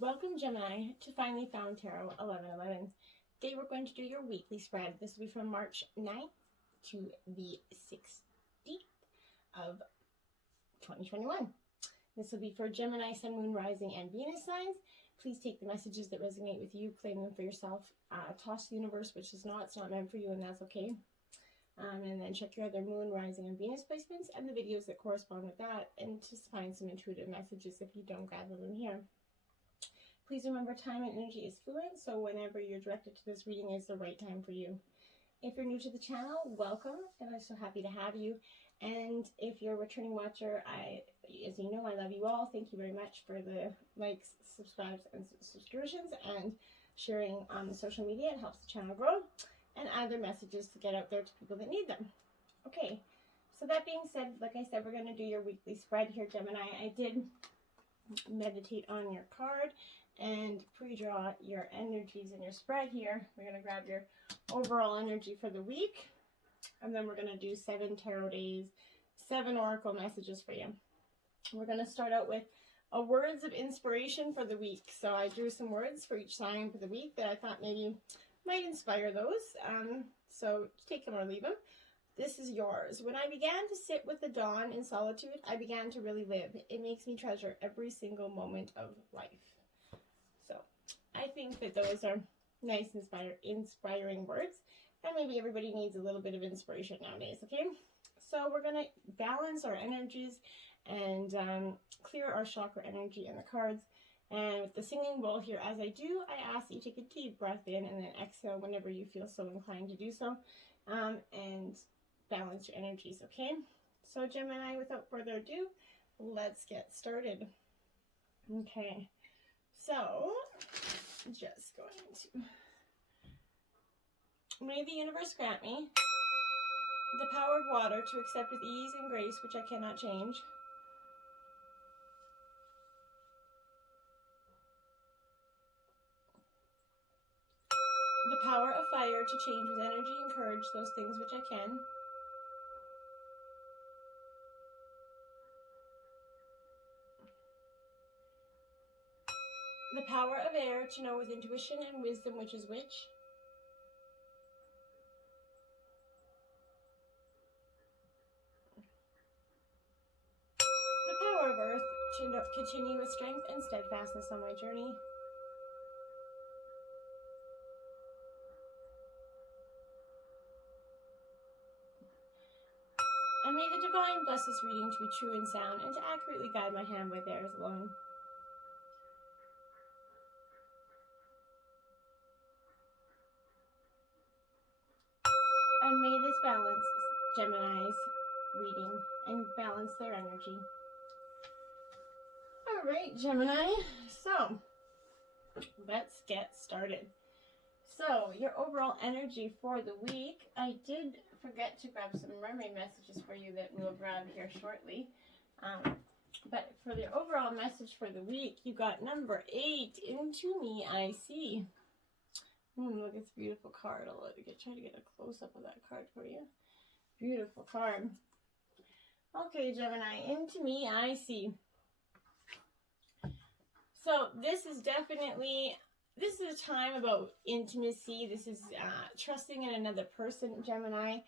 Welcome, Gemini, to Finally Found Tarot 1111. Today we're going to do your weekly spread. This will be from March 9th to the 16th of 2021. This will be for Gemini, Sun, Moon, Rising, and Venus signs. Please take the messages that resonate with you, claim them for yourself. Toss the universe, which is not. It's not meant for you, and that's okay. And then check your other Moon, Rising, and Venus placements and the videos that correspond with that, and just find some intuitive messages if you don't gather them here. Please remember, time and energy is fluid, so whenever you're directed to this reading is the right time for you. If you're new to the channel, welcome, and I'm so happy to have you. And if you're a returning watcher, as you know, I love you all. Thank you very much for the likes, subscribes, and subscriptions, and sharing on the social media. It helps the channel grow, and other messages to get out there to people that need them. Okay, so that being said, like I said, we're going to do your weekly spread here, Gemini. I did meditate on your card and pre-draw your energies in your spread here. We're going to grab your overall energy for the week, and then we're going to do 7 tarot days, 7 oracle messages for you. We're going to start out with a words of inspiration for the week. So I drew some words for each sign for the week that I thought maybe might inspire those. So take them or leave them. This is yours. When I began to sit with the dawn in solitude, I began to really live. It makes me treasure every single moment of life. So I think that those are nice, inspiring words. And maybe everybody needs a little bit of inspiration nowadays, okay? So we're going to balance our energies and clear our chakra energy in the cards. And with the singing bowl here, as I do, I ask that you take a deep breath in and then exhale whenever you feel so inclined to do so. And balance your energies, okay? So Gemini, without further ado, let's get started. Okay, so just going to... May the universe grant me the power of water to accept with ease and grace which I cannot change. The power of fire to change with energy and courage those things which I can. The power of air to know with intuition and wisdom which is which. The power of earth to continue with strength and steadfastness on my journey. And may the divine bless this reading to be true and sound, and to accurately guide my hand by theirs alone. And may this balance Gemini's reading and balance their energy. All right, Gemini. So let's get started. So your overall energy for the week, I did forget to grab some mermaid messages for you that we'll grab here shortly. But for the overall message for the week, you got number 8, into me I see. Look, it's a beautiful card. I'll try to get a close-up of that card for you. Beautiful card. Okay, Gemini, into me I see. So this is definitely... This is a time about intimacy. This is trusting in another person, Gemini.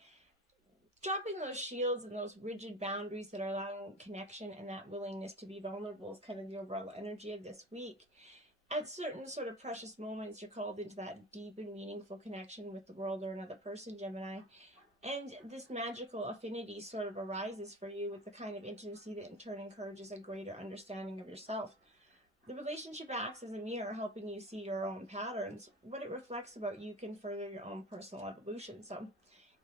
Dropping those shields and those rigid boundaries that are allowing connection and that willingness to be vulnerable is kind of the overall energy of this week. At certain sort of precious moments, you're called into that deep and meaningful connection with the world or another person, Gemini. And this magical affinity sort of arises for you with the kind of intimacy that in turn encourages a greater understanding of yourself. The relationship acts as a mirror, helping you see your own patterns. What it reflects about you can further your own personal evolution. So,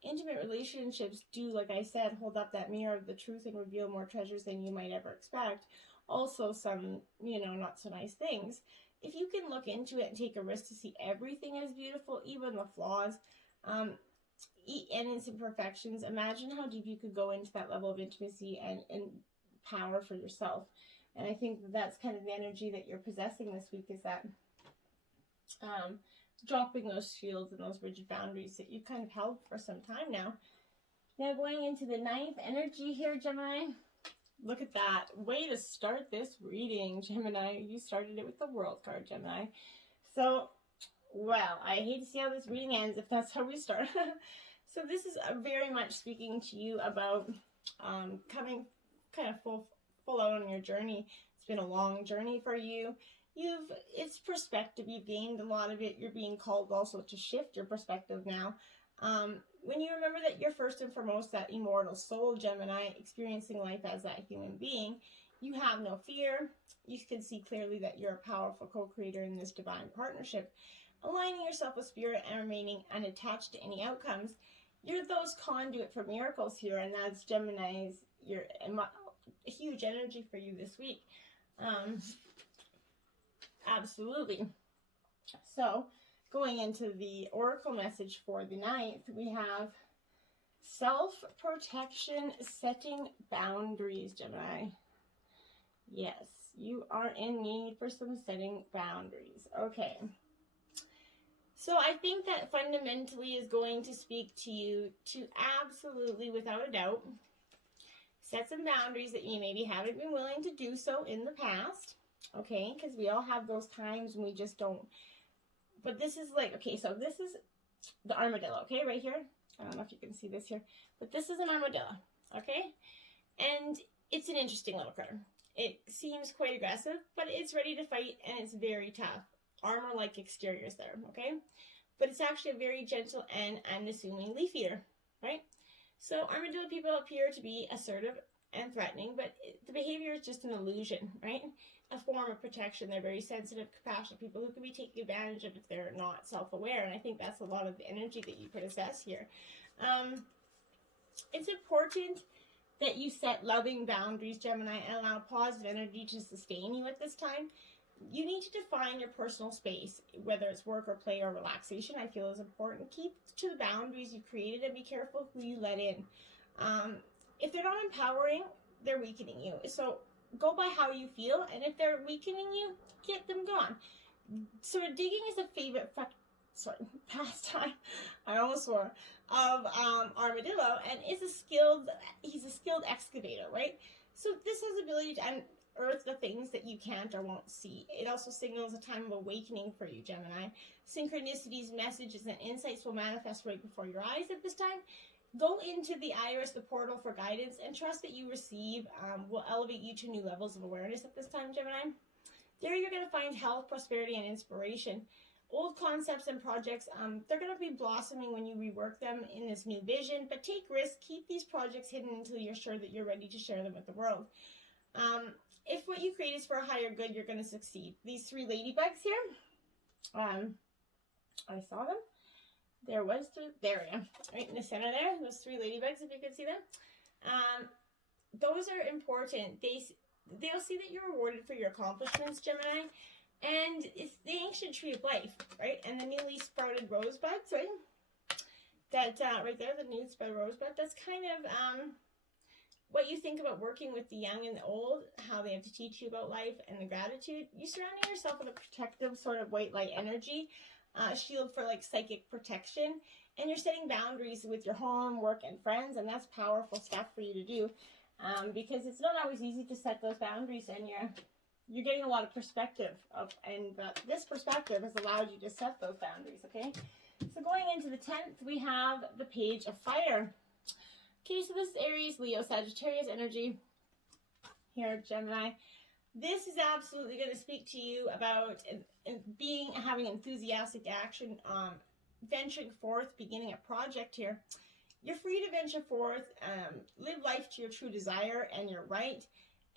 intimate relationships do, like I said, hold up that mirror of the truth and reveal more treasures than you might ever expect. Also, some, not so nice things. If you can look into it and take a risk to see everything as beautiful, even the flaws, and its imperfections, imagine how deep you could go into that level of intimacy and power for yourself. And I think that's kind of the energy that you're possessing this week, is that dropping those shields and those rigid boundaries that you've kind of held for some time now. Now going into the 9th energy here, Gemini. Look at that. Way to start this reading, Gemini. You started it with the World card, Gemini. So, well, I hate to see how this reading ends if that's how we start. So this is very much speaking to you about coming kind of full out on your journey. It's been a long journey for you. It's perspective. You've gained a lot of it. You're being called also to shift your perspective now. When you remember that you're first and foremost that immortal soul, Gemini, experiencing life as that human being, you have no fear. You can see clearly that you're a powerful co-creator in this divine partnership, aligning yourself with spirit and remaining unattached to any outcomes. You're those conduit for miracles here, and that's Gemini's. You're a huge energy for you this week. Absolutely. So, going into the oracle message for the 9th, we have self-protection, setting boundaries, Gemini. Yes, you are in need for some setting boundaries. Okay. So I think that fundamentally is going to speak to you to absolutely, without a doubt, set some boundaries that you maybe haven't been willing to do so in the past. Okay, because we all have those times when we just don't. But this is like, okay, so this is the armadillo, okay, right here. I don't know if you can see this here, but this is an armadillo, okay? And it's an interesting little critter. It seems quite aggressive, but it's ready to fight, and it's very tough. Armor-like exteriors there, okay? But it's actually a very gentle and unassuming leaf eater, right? So armadillo people appear to be assertive and threatening, but the behavior is just an illusion, right? A form of protection. They're very sensitive, compassionate people who can be taken advantage of if they're not self-aware, and I think that's a lot of the energy that you possess here. It's important that you set loving boundaries, Gemini, and allow positive energy to sustain you at this time. You need to define your personal space, whether it's work or play or relaxation, I feel is important. Keep to the boundaries you've created and be careful who you let in. If they're not empowering, they're weakening you. So go by how you feel, and if they're weakening you, get them gone. So digging is a favorite pastime, I almost swore, of Armadillo, and he's a skilled excavator, right? So this has the ability to unearth the things that you can't or won't see. It also signals a time of awakening for you, Gemini. Synchronicities, messages, and insights will manifest right before your eyes at this time. Go into the iris, the portal, for guidance, and trust that you receive will elevate you to new levels of awareness at this time, Gemini. There you're going to find health, prosperity, and inspiration. Old concepts and projects, they're going to be blossoming when you rework them in this new vision, but take risks. Keep these projects hidden until you're sure that you're ready to share them with the world. If what you create is for a higher good, you're going to succeed. These 3 ladybugs here, I saw them. There we go, right in the center there, those 3 ladybugs, if you can see them. Those are important. They'll see that you're rewarded for your accomplishments, Gemini. And it's the ancient tree of life, right? And the newly sprouted rosebuds, right? That, right there, the newly sprouted rosebud, that's kind of what you think about working with the young and the old, how they have to teach you about life and the gratitude. You're surrounding yourself with a protective sort of white light energy, shield for like psychic protection, and you're setting boundaries with your home, work, and friends, and that's powerful stuff for you to do, because it's not always easy to set those boundaries, and you're getting a lot of perspective, and this perspective has allowed you to set those boundaries, okay? So going into the 10th, we have the Page of Fire. Okay, so this is Aries, Leo, Sagittarius energy here, Gemini. This is absolutely going to speak to you about having enthusiastic action, venturing forth, beginning a project here. You're free to venture forth, live life to your true desire and your right.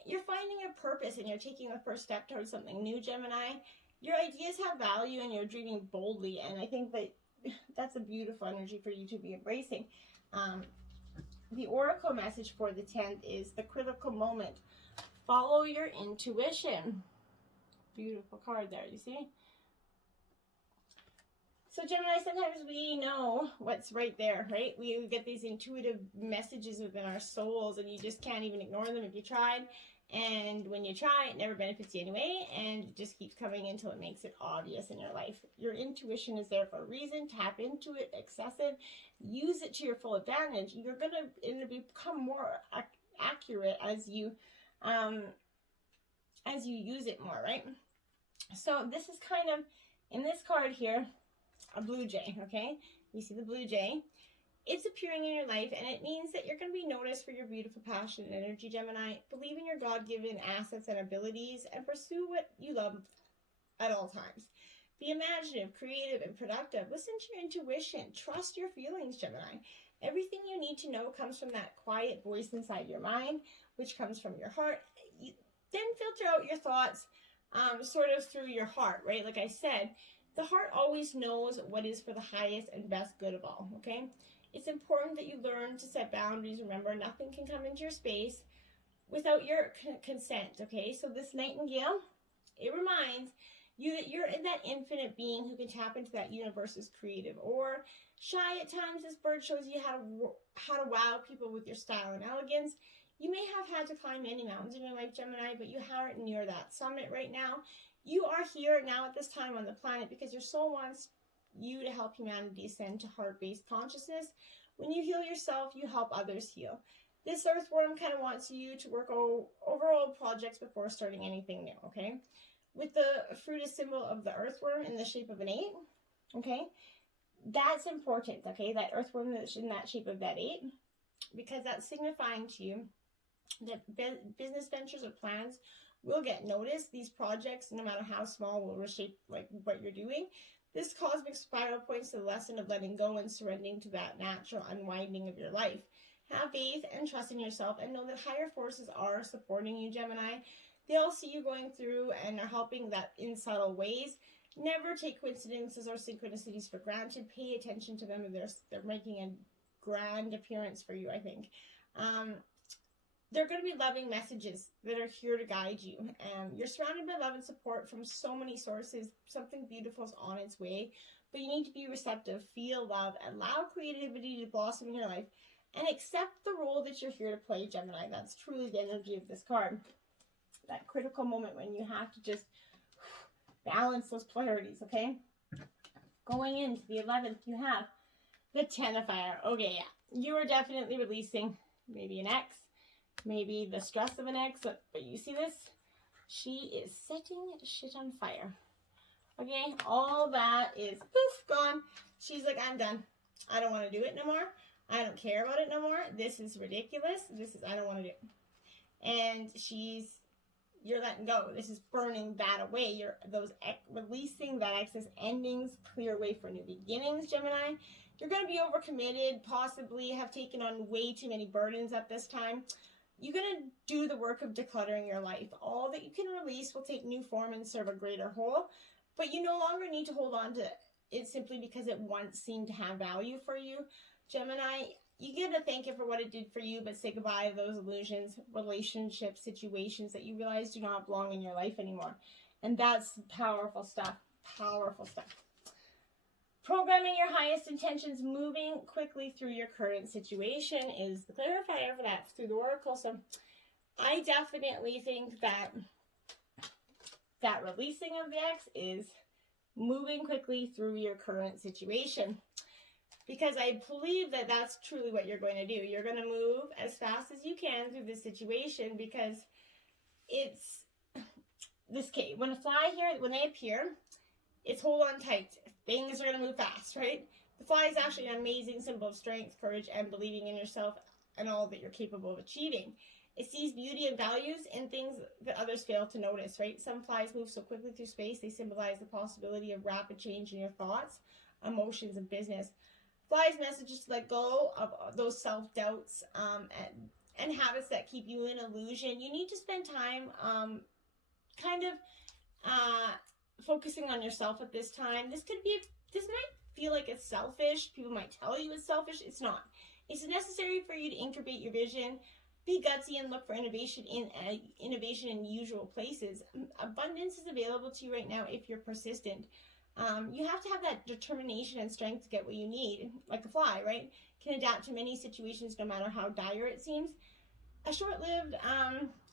You're finding a purpose and you're taking the first step towards something new, Gemini. Your ideas have value and you're dreaming boldly, and I think that that's a beautiful energy for you to be embracing. The oracle message for the 10th is the critical moment. Follow your intuition. Beautiful card there, you see? So Gemini, sometimes we know what's right there, right? We get these intuitive messages within our souls, and you just can't even ignore them if you tried. And when you try, it never benefits you anyway, and it just keeps coming until it makes it obvious in your life. Your intuition is there for a reason. Tap into it, access it, use it to your full advantage. You're going to become more accurate as you as you use it more, right? So this is kind of, in this card here, a blue jay, okay? You see the blue jay. It's appearing in your life, and it means that you're going to be noticed for your beautiful passion and energy, Gemini. Believe in your God-given assets and abilities, and pursue what you love at all times. Be imaginative, creative, and productive. Listen to your intuition. Trust your feelings, Gemini. Everything you need to know comes from that quiet voice inside your mind, which comes from your heart. You then filter out your thoughts sort of through your heart, right? Like I said, the heart always knows what is for the highest and best good of all, okay? It's important that you learn to set boundaries. Remember, nothing can come into your space without your consent, okay? So this nightingale, it reminds you that you're in that infinite being who can tap into that universe's creative. Or shy at times, this bird shows you how to wow people with your style and elegance. You may have had to climb many mountains in your life, Gemini, but you aren't near that summit right now. You are here now at this time on the planet because your soul wants you to help humanity ascend to heart-based consciousness. When you heal yourself, you help others heal. This earthworm kind of wants you to work over old projects before starting anything new, okay? With the fruit a symbol of the earthworm in the shape of an 8, okay? That's important, okay? That earthworm that's in that shape of that 8, because that's signifying to you that business ventures or plans will get noticed. These projects, no matter how small, will reshape like what you're doing. This cosmic spiral points to the lesson of letting go and surrendering to that natural unwinding of your life. Have faith and trust in yourself, and know that higher forces are supporting you, Gemini. They'll see you going through and are helping that in subtle ways. Never take coincidences or synchronicities for granted. Pay attention to them. They're making a grand appearance for you, I think. They're going to be loving messages that are here to guide you. You're surrounded by love and support from so many sources. Something beautiful is on its way, but you need to be receptive, feel love, allow creativity to blossom in your life, and accept the role that you're here to play, Gemini. That's truly the energy of this card. That critical moment when you have to just balance those polarities, okay? Going into the 11th, you have the Tenta Fire. Okay, yeah. You are definitely releasing maybe an ex, maybe the stress of an ex, but you see this? She is setting shit on fire. Okay, all that is poof, gone. She's like, I'm done. I don't want to do it no more. I don't care about it no more. This is ridiculous. I don't want to do it. And you're letting go. This is burning that away. Releasing that excess, endings, clear way for new beginnings, Gemini. You're going to be overcommitted, possibly have taken on way too many burdens at this time. You're going to do the work of decluttering your life. All that you can release will take new form and serve a greater whole, but you no longer need to hold on to it simply because it once seemed to have value for you. Gemini, you get to thank it for what it did for you, but say goodbye to those illusions, relationships, situations that you realize do not belong in your life anymore. And that's powerful stuff. Powerful stuff. Programming your highest intentions, moving quickly through your current situation is the clarifier for that through the oracle. So I definitely think that releasing of the ex is moving quickly through your current situation. Because I believe that that's truly what you're going to do. You're going to move as fast as you can through this situation because it's this case. When a fly here, when they appear, it's hold on tight. Things are going to move fast, right? The fly is actually an amazing symbol of strength, courage, and believing in yourself and all that you're capable of achieving. It sees beauty and values in things that others fail to notice, right? Some flies move so quickly through space, they symbolize the possibility of rapid change in your thoughts, emotions, and business. Fly's message is to let go of those self-doubts and habits that keep you in illusion. You need to spend time focusing on yourself at this time. This might feel like it's selfish. People might tell you it's selfish. It's not. It's necessary for you to incubate your vision, be gutsy, and look for innovation in usual places. Abundance is available to you right now if you're persistent. You have to have that determination and strength to get what you need, like a fly, right? Can adapt to many situations no matter how dire it seems. A short-lived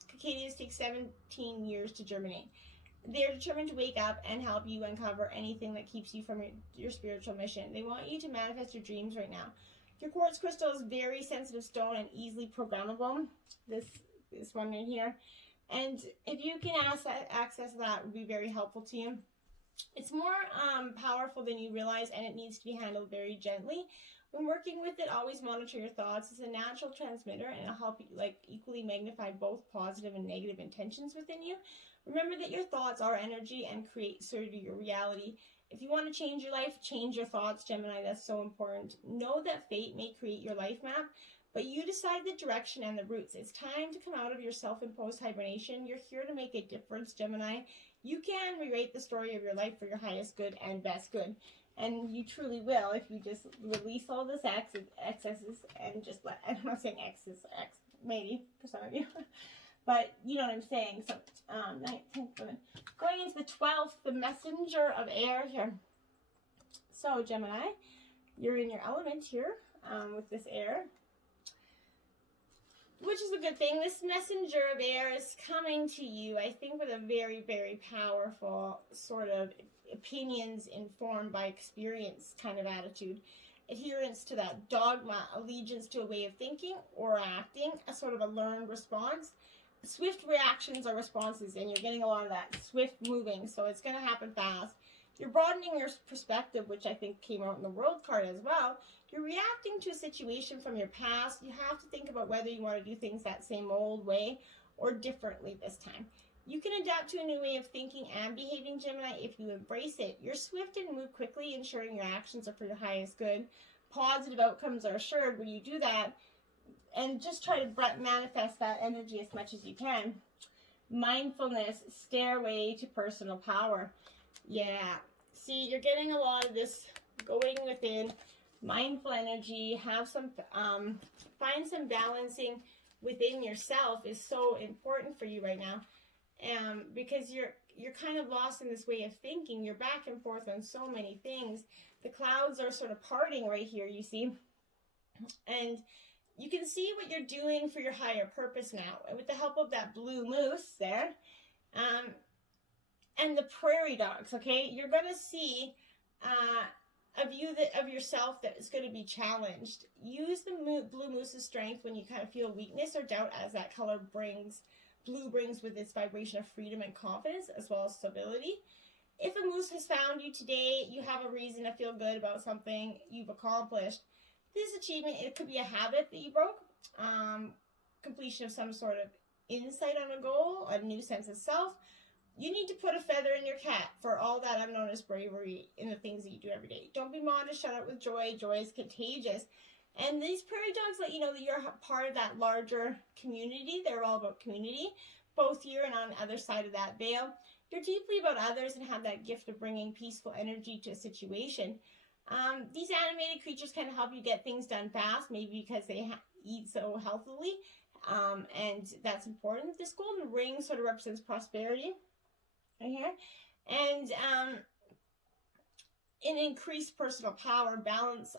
cicadias take 17 years to germinate. They're determined to wake up and help you uncover anything that keeps you from your spiritual mission. They want you to manifest your dreams right now. Your quartz crystal is very sensitive stone and easily programmable. This this one right here. And if you can access that, it would be very helpful to you. It's more powerful than you realize, and it needs to be handled very gently. When working with it, always monitor your thoughts. It's a natural transmitter, and it'll help you equally magnify both positive and negative intentions within you. Remember that your thoughts are energy and create sort of your reality. If you want to change your life, change your thoughts, Gemini. That's so important. Know that fate may create your life map, but you decide the direction and the routes. It's time to come out of your self-imposed hibernation. You're here to make a difference, Gemini. You can rewrite the story of your life for your highest good and best good. And you truly will if you just release all this excesses and just let, I'm not saying X, maybe for some of you. But you know what I'm saying. So 9th, 10th, 11th. Going into the 12th, the messenger of air here. So Gemini, you're in your element here with this air, which is a good thing. This messenger of air is coming to you, I think, with a very, very powerful sort of opinions informed by experience kind of attitude. Adherence to that dogma, allegiance to a way of thinking or acting, a sort of a learned response. Swift reactions or responses, and you're getting a lot of that swift moving, so it's going to happen fast. You're broadening your perspective, which I think came out in the World card as well. You're reacting to a situation from your past. You have to think about whether you want to do things that same old way or differently this time. You can adapt to a new way of thinking and behaving, Gemini, if you embrace it. You're swift and move quickly, ensuring your actions are for your highest good. Positive outcomes are assured when you do that. And just try to manifest that energy as much as you can. Mindfulness, stairway to personal power. Yeah. See, you're getting a lot of this going within. Mindful energy. Have some, find some balancing within yourself is so important for you right now. Because you're kind of lost in this way of thinking. You're back and forth on so many things. The clouds are sort of parting right here, you see. And you can see what you're doing for your higher purpose now. And with the help of that blue moose there, and the prairie dogs, okay? You're going to see a view of yourself that is going to be challenged. Use the blue moose's strength when you kind of feel weakness or doubt, as that color blue brings with its vibration of freedom and confidence, as well as stability. If a moose has found you today, you have a reason to feel good about something you've accomplished. This achievement, it could be a habit that you broke, completion of some sort of insight on a goal, a new sense of self. You need to put a feather in your cap for all that unnoticed bravery in the things that you do every day. Don't be modest, shut up with joy. Joy is contagious. And these prairie dogs let you know that you're part of that larger community. They're all about community, both here and on the other side of that veil. You're deeply about others and have that gift of bringing peaceful energy to a situation. These animated creatures kind of help you get things done fast, maybe because they eat so healthily, and that's important. This golden ring sort of represents prosperity right here, and an increased personal power, balance,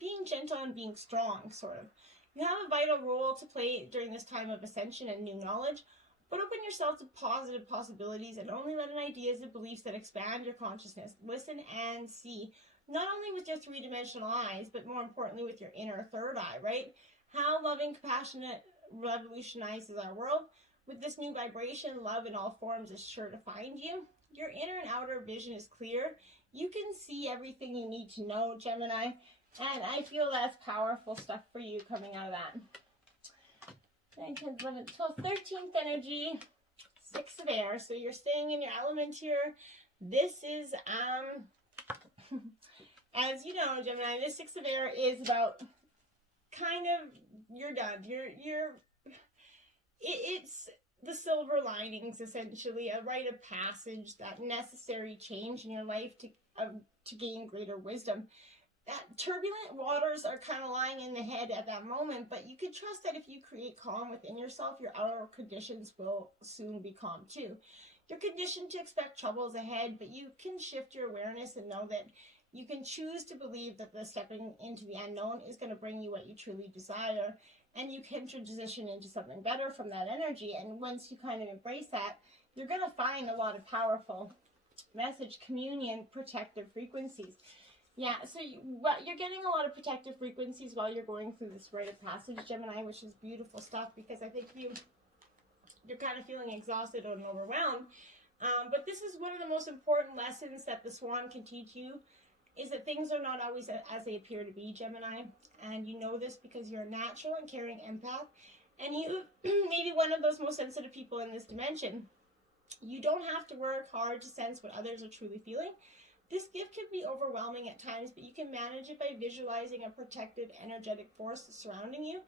being gentle and being strong, sort of. You have a vital role to play during this time of ascension and new knowledge, but open yourself to positive possibilities and only let in ideas and beliefs that expand your consciousness. Listen and see. Not only with your three-dimensional eyes, but more importantly with your inner third eye, right? How loving, compassionate revolutionizes our world. With this new vibration, love in all forms is sure to find you. Your inner and outer vision is clear. You can see everything you need to know, Gemini. And I feel that's powerful stuff for you coming out of that. 9, 10, 11, 12, 13th energy, 6 of air. So you're staying in your element here. This is, as you know, Gemini, this 6 of air is about kind of, you're done. It's the silver linings, essentially, a rite of passage, that necessary change in your life to gain greater wisdom. That turbulent waters are kind of lying in the head at that moment, but you can trust that if you create calm within yourself, your outer conditions will soon be calm too. You're conditioned to expect troubles ahead, but you can shift your awareness and know that you can choose to believe that the stepping into the unknown is going to bring you what you truly desire, and you can transition into something better from that energy. And once you kind of embrace that, you're going to find a lot of powerful message, communion, protective frequencies. Yeah, so you're getting a lot of protective frequencies while you're going through this rite of passage, Gemini, which is beautiful stuff, because I think you're kind of feeling exhausted and overwhelmed. But this is one of the most important lessons that the Swan can teach you, is that things are not always as they appear to be, Gemini. And you know this because you're a natural and caring empath. And you may be one of those most sensitive people in this dimension. You don't have to work hard to sense what others are truly feeling. This gift can be overwhelming at times, but you can manage it by visualizing a protective, energetic force surrounding you.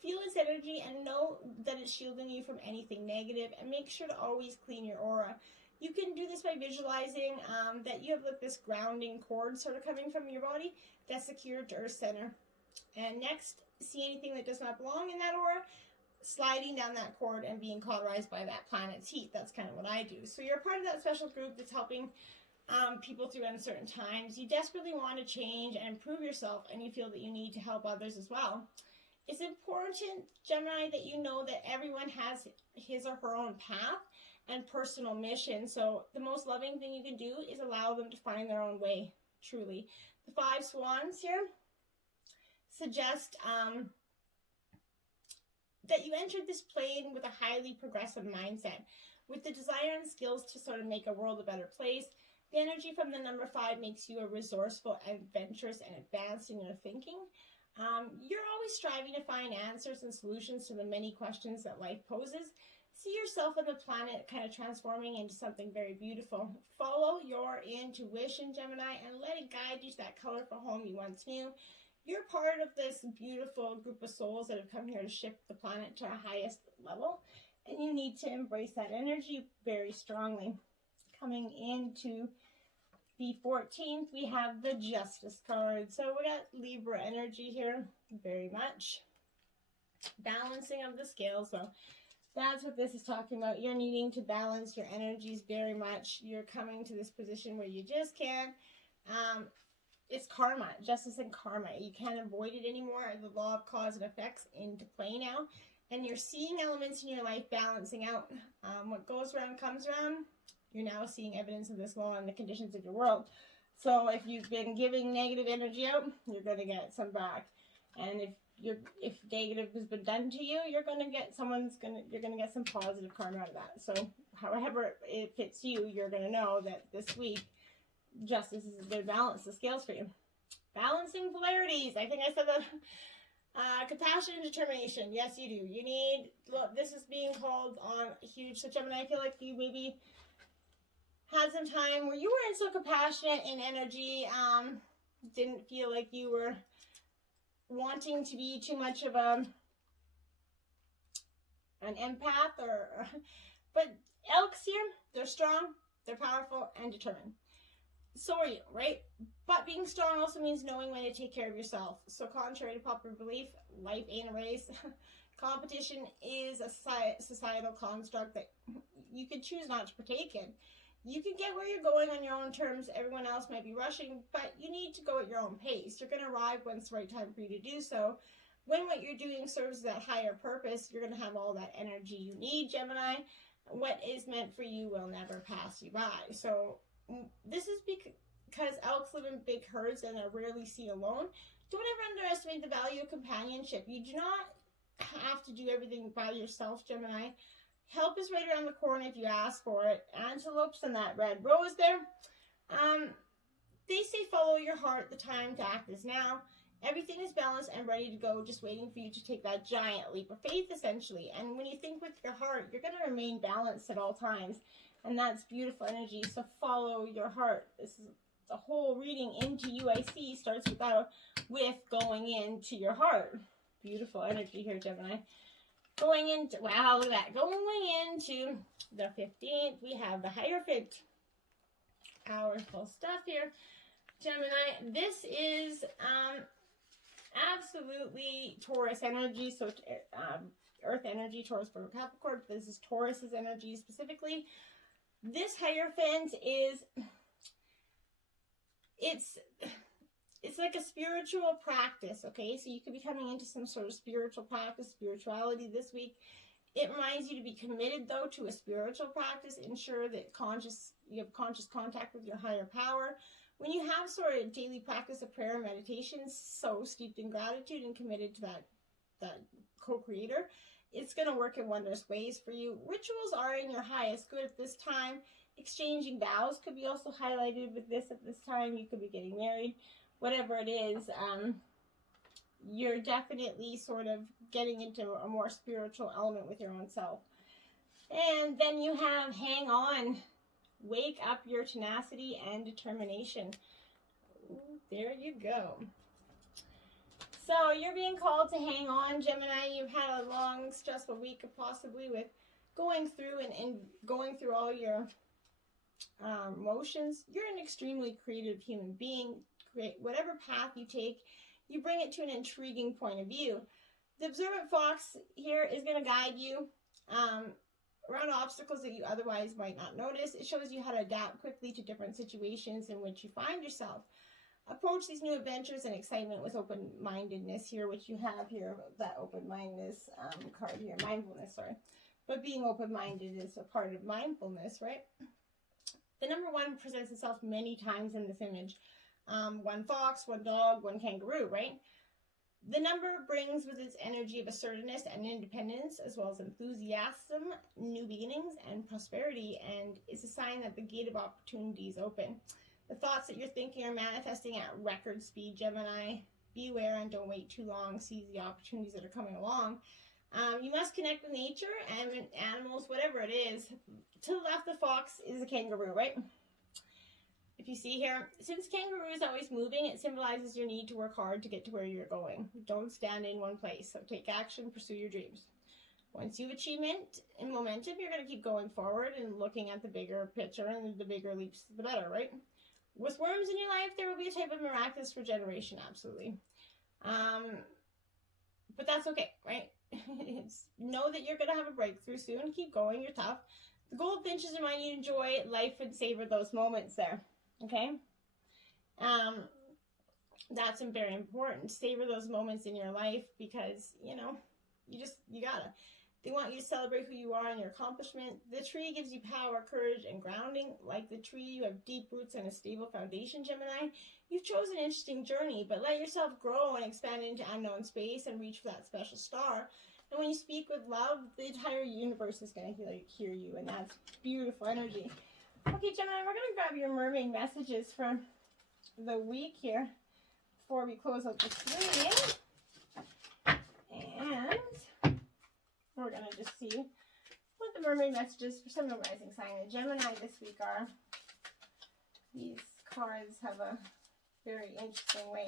Feel its energy and know that it's shielding you from anything negative, and make sure to always clean your aura. You can do this by visualizing that you have like this grounding cord sort of coming from your body that's secured to Earth Center. And next, see anything that does not belong in that aura, sliding down that cord and being cauterized by that planet's heat. That's kind of what I do. So you're part of that special group that's helping people through uncertain times. You desperately want to change and improve yourself, and you feel that you need to help others as well. It's important, Gemini, that you know that everyone has his or her own path and personal mission. So the most loving thing you can do is allow them to find their own way, truly. The 5 swans here suggest that you entered this plane with a highly progressive mindset, with the desire and skills to sort of make a world a better place. The energy from the number 5 makes you a resourceful, adventurous, and advanced in your thinking. You're always striving to find answers and solutions to the many questions that life poses. See yourself on the planet kind of transforming into something very beautiful. Follow your intuition, Gemini, and let it guide you to that colorful home you once knew. You're part of this beautiful group of souls that have come here to shift the planet to our highest level, and you need to embrace that energy very strongly. Coming into the 14th, we have the Justice card. So we got Libra energy here, very much. Balancing of the scales. So that's what this is talking about. You're needing to balance your energies very much. You're coming to this position where you just can't. It's karma, justice and karma. You can't avoid it anymore. The law of cause and effects into play now. And you're seeing elements in your life balancing out. What goes around comes around. You're now seeing evidence of this law in the conditions of your world. So if you've been giving negative energy out, you're going to get some back. And if negative has been done to you, you're going to get some positive karma out of that. So however it fits you, you're going to know that this week justice is going to balance the scales for you. Balancing polarities. I think I said that. Compassion and determination. Yes, you do. You need, look, this is being called on huge. So Gemini, I feel like you maybe had some time where you weren't so compassionate in energy, didn't feel like you were wanting to be too much of an empath, but elks here, they're strong, they're powerful, and determined. So are you, right? But being strong also means knowing when to take care of yourself. So contrary to popular belief, life ain't a race. Competition is a societal construct that you can choose not to partake in. You can get where you're going on your own terms. Everyone else might be rushing, but you need to go at your own pace. You're going to arrive when it's the right time for you to do so. When what you're doing serves that higher purpose, you're going to have all that energy you need, Gemini. What is meant for you will never pass you by. So this is because elks live in big herds and are rarely seen alone. Don't ever underestimate the value of companionship. You do not have to do everything by yourself, Gemini. Help is right around the corner if you ask for it. Antelopes and that red rose there. They say follow your heart. The time to act is now. Everything is balanced and ready to go, just waiting for you to take that giant leap of faith, essentially. And when you think with your heart, you're going to remain balanced at all times. And that's beautiful energy. So follow your heart. This is the whole reading into UIC starts with going into your heart. Beautiful energy here, Gemini. Going into, wow, look at that. Going into the 15th, we have the Hierophant. Powerful stuff here, Gemini. This is absolutely Taurus energy. So Earth energy, Taurus, Virgo, Capricorn. This is Taurus's energy specifically. This Hierophant is, it's like a spiritual practice, okay? So you could be coming into some sort of spiritual practice, spirituality this week. It reminds you to be committed, though, to a spiritual practice. Ensure that you have conscious contact with your higher power. When you have sort of daily practice of prayer and meditation, so steeped in gratitude and committed to that co-creator, it's going to work in wondrous ways for you. Rituals are in your highest good at this time. Exchanging vows could be also highlighted with this at this time. You could be getting married, whatever it is. You're definitely sort of getting into a more spiritual element with your own self. And then you have hang on. Wake up your tenacity and determination. Ooh, there you go. So you're being called to hang on, Gemini. You've had a long, stressful week, possibly with going through and going through all your emotions. You're an extremely creative human being. Whatever path you take, you bring it to an intriguing point of view. The observant fox here is going to guide you around obstacles that you otherwise might not notice. It shows you how to adapt quickly to different situations in which you find yourself. Approach these new adventures and excitement with open-mindedness here, which you have here, that open-mindedness card here, mindfulness, sorry. But being open-minded is a part of mindfulness, right? The number 1 presents itself many times in this image. 1 fox, 1 dog, 1 kangaroo, right? The number brings with its energy of assertiveness and independence, as well as enthusiasm, new beginnings, and prosperity, and it's a sign that the gate of opportunity is open. The thoughts that you're thinking are manifesting at record speed, Gemini. Beware and don't wait too long. Seize the opportunities that are coming along. You must connect with nature and animals, whatever it is. To the left, the fox is a kangaroo, right? If you see here, since kangaroo is always moving, it symbolizes your need to work hard to get to where you're going. Don't stand in one place. So take action, pursue your dreams. Once you have achievement and momentum, you're going to keep going forward and looking at the bigger picture, and the bigger leaps, the better, right? With worms in your life, there will be a type of miraculous regeneration, absolutely. But that's okay, right? Know that you're going to have a breakthrough soon. Keep going. You're tough. The goldfinches remind you to enjoy life and savor those moments there, okay? That's very important. Savor those moments in your life because, you know, you gotta. They want you to celebrate who you are and your accomplishment. The tree gives you power, courage, and grounding. Like the tree, you have deep roots and a stable foundation, Gemini. You've chosen an interesting journey, but let yourself grow and expand into unknown space and reach for that special star. And when you speak with love, the entire universe is going to hear you, and that's beautiful energy. Okay, Gemini, we're going to grab your mermaid messages from the week here before we close out this reading. And we're going to just see what the mermaid messages for Sun, Moon, Rising sign and Gemini this week are. These cards have a very interesting way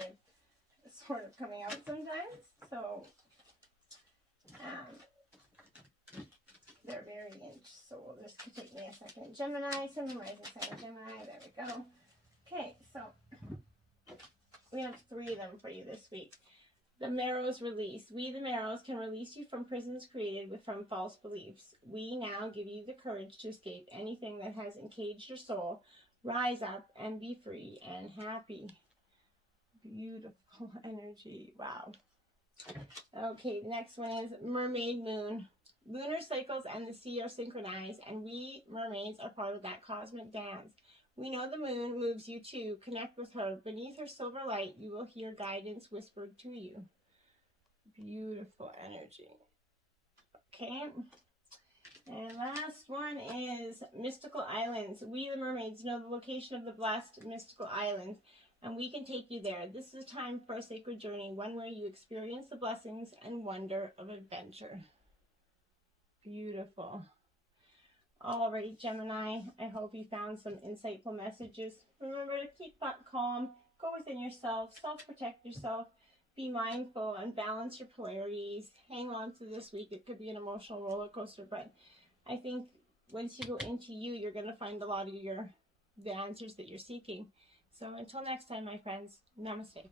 of sort of coming out sometimes. So, they're very interesting. So we'll just take me a second. Gemini, Sun, Moon, Rising sign and Gemini. There we go. Okay, so we have 3 of them for you this week. The Marrows release. We, the Marrows, can release you from prisons created from false beliefs. We now give you the courage to escape anything that has encaged your soul. Rise up and be free and happy. Beautiful energy. Wow. Okay, the next one is Mermaid Moon. Lunar cycles and the sea are synchronized, and we mermaids are part of that cosmic dance. We know the moon moves you too. Connect with her. Beneath her silver light, you will hear guidance whispered to you. Beautiful energy. Okay. And last one is Mystical Islands. We, the mermaids, know the location of the blessed mystical islands, and we can take you there. This is a time for a sacred journey, one where you experience the blessings and wonder of adventure. Beautiful. All right, Gemini, I hope you found some insightful messages. Remember to keep calm, go within yourself, self-protect yourself, be mindful and balance your polarities. Hang on to this week. It could be an emotional roller coaster, but I think once you go into you, you're going to find a lot of the answers that you're seeking. So until next time, my friends, namaste.